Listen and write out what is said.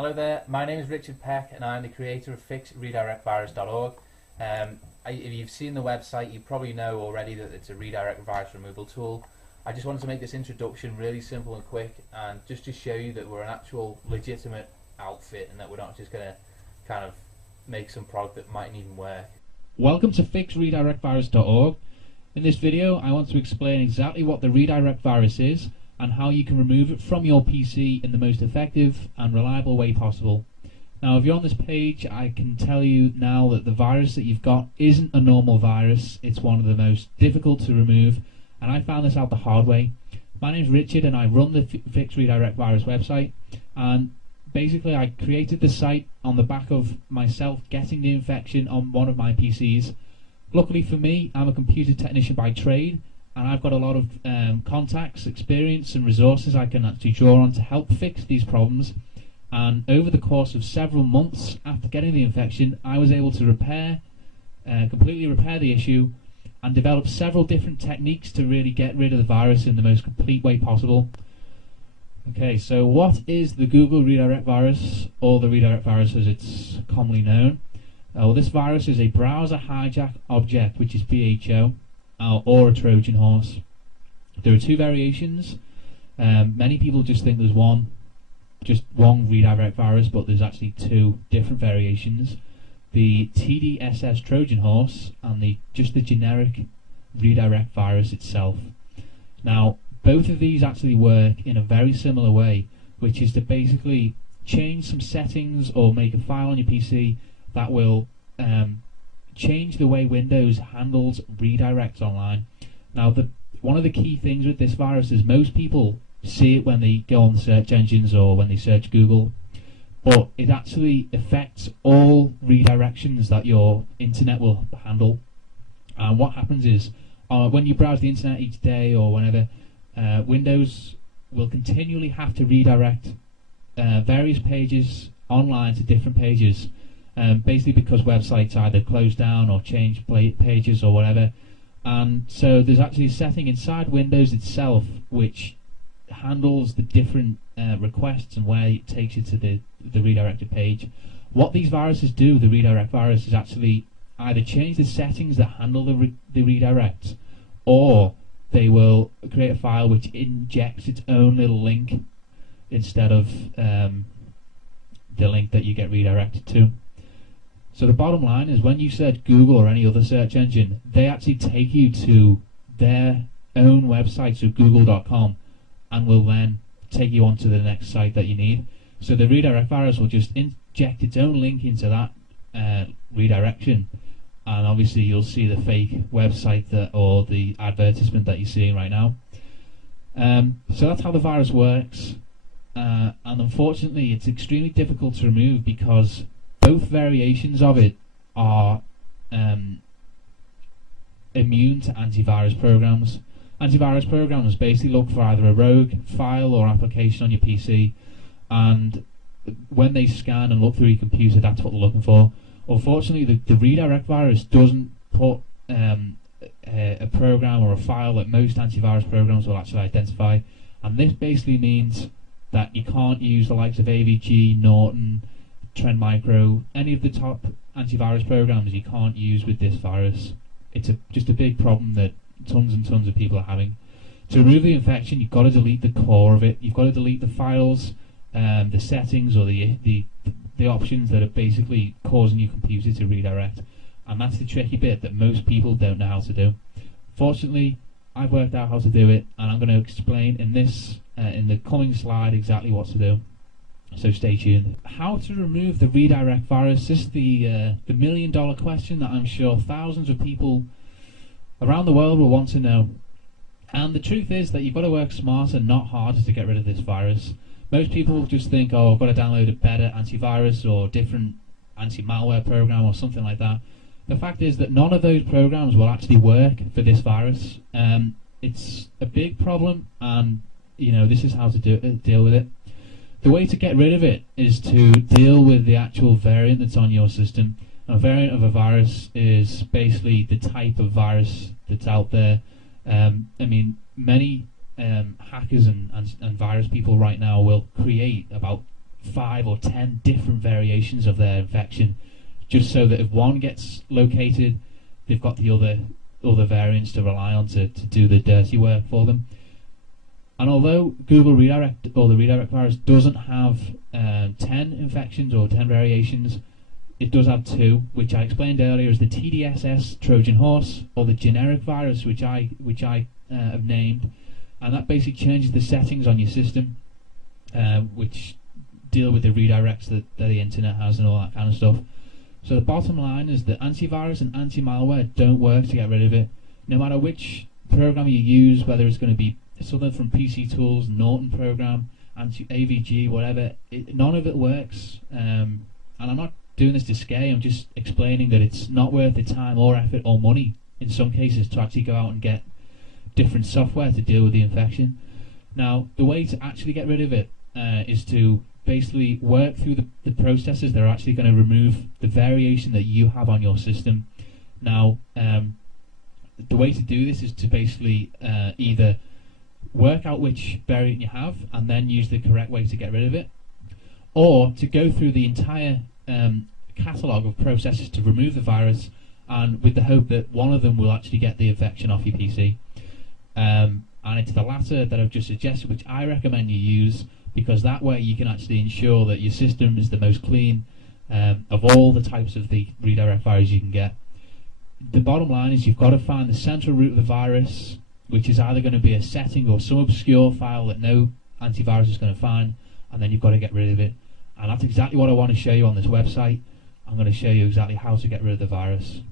Hello there, my name is Richard Peck and I'm the creator of fixredirectvirus.org. If you've seen the website, you probably know already that it's a redirect virus removal tool. I just wanted to make this introduction really simple and quick, and just to show you that we're an actual legitimate outfit and that we're not just going to kind of make some product that mightn't even work. Welcome to fixredirectvirus.org. In this video I want to explain exactly what the redirect virus is and how you can remove it from your PC in the most effective and reliable way possible. Now, if you're on this page, I can tell you now that the virus that you've got isn't a normal virus. It's one of the most difficult to remove, and I found this out the hard way. My name's Richard and I run the Fix Redirect Virus website, and basically I created the site on the back of myself getting the infection on one of my PCs. Luckily for me, I'm a computer technician by trade, and I've got a lot of contacts, experience and resources I can actually draw on to help fix these problems. And over the course of several months after getting the infection, I was able to completely repair the issue and develop several different techniques to really get rid of the virus in the most complete way possible. Okay, so what is the Google redirect virus, or the redirect virus as it's commonly known? Well, this virus is a browser hijack object, which is BHO, or a Trojan horse. There are two variations. Many people just think there's one redirect virus, but there's actually two different variations. The TDSS Trojan horse and just the generic redirect virus itself. Now, both of these actually work in a very similar way, which is to basically change some settings or make a file on your PC that will change the way Windows handles redirects online. Now, one of the key things with this virus is most people see it when they go on search engines or when they search Google, but it actually affects all redirections that your internet will handle. And what happens is, when you browse the internet each day or whenever, Windows will continually have to redirect various pages online to different pages, basically because websites either close down or change pages or whatever. And so there's actually a setting inside Windows itself which handles the different requests and where it takes you to the redirected page. What these viruses do, the redirect virus, is actually either change the settings that handle the redirect, or they will create a file which injects its own little link instead of the link that you get redirected to. So the bottom line is, when you search Google or any other search engine, they actually take you to their own website, so google.com, and will then take you on to the next site that you need. So the redirect virus will just inject its own link into that redirection, and obviously you'll see the fake website or the advertisement that you're seeing right now. So that's how the virus works, and unfortunately it's extremely difficult to remove because both variations of it are immune to antivirus programs. Antivirus programs basically look for either a rogue file or application on your PC, and when they scan and look through your computer, that's what they're looking for. Unfortunately, the redirect virus doesn't put a program or a file that most antivirus programs will actually identify, and this basically means that you can't use the likes of AVG, Norton, Trend Micro, any of the top antivirus programs you can't use with this virus. It's just a big problem that tons and tons of people are having. To remove the infection, you've got to delete the core of it. You've got to delete the files, the settings, or the options that are basically causing your computer to redirect. And that's the tricky bit that most people don't know how to do. Fortunately, I've worked out how to do it, and I'm going to explain in the coming slide exactly what to do. So stay tuned. How to remove the redirect virus? This is the million-dollar question that I'm sure thousands of people around the world will want to know. And the truth is that you've got to work smarter, not harder, to get rid of this virus. Most people just think, oh, I've got to download a better antivirus or different anti-malware program or something like that. The fact is that none of those programs will actually work for this virus. It's a big problem, and this is how to deal with it. The way to get rid of it is to deal with the actual variant that's on your system. A variant of a virus is basically the type of virus that's out there. Many hackers and virus people right now will create about 5 or 10 different variations of their infection, just so that if one gets located, they've got the other variants to rely on to do the dirty work for them. And although Google Redirect, or the redirect virus, doesn't have 10 infections or 10 variations, it does have 2, which I explained earlier as the TDSS Trojan horse, or the generic virus, which I have named, and that basically changes the settings on your system, which deal with the redirects that the internet has and all that kind of stuff. So the bottom line is that antivirus and anti-malware don't work to get rid of it. No matter which program you use, whether it's going to be something from PC Tools, Norton program, AVG, whatever, none of it works. And I'm not doing this to scare you, I'm just explaining that it's not worth the time or effort or money in some cases to actually go out and get different software to deal with the infection. Now, the way to actually get rid of it is to basically work through the processes that are actually going to remove the variation that you have on your system. Now, the way to do this is to basically either work out which variant you have and then use the correct way to get rid of it, or to go through the entire catalogue of processes to remove the virus, and with the hope that one of them will actually get the infection off your PC. And it's the latter that I've just suggested, which I recommend you use, because that way you can actually ensure that your system is the most clean of all the types of the redirect virus you can get. The bottom line is you've got to find the central root of the virus, which is either going to be a setting or some obscure file that no antivirus is going to find, and then you've got to get rid of it. And that's exactly what I want to show you on this website. I'm going to show you exactly how to get rid of the virus.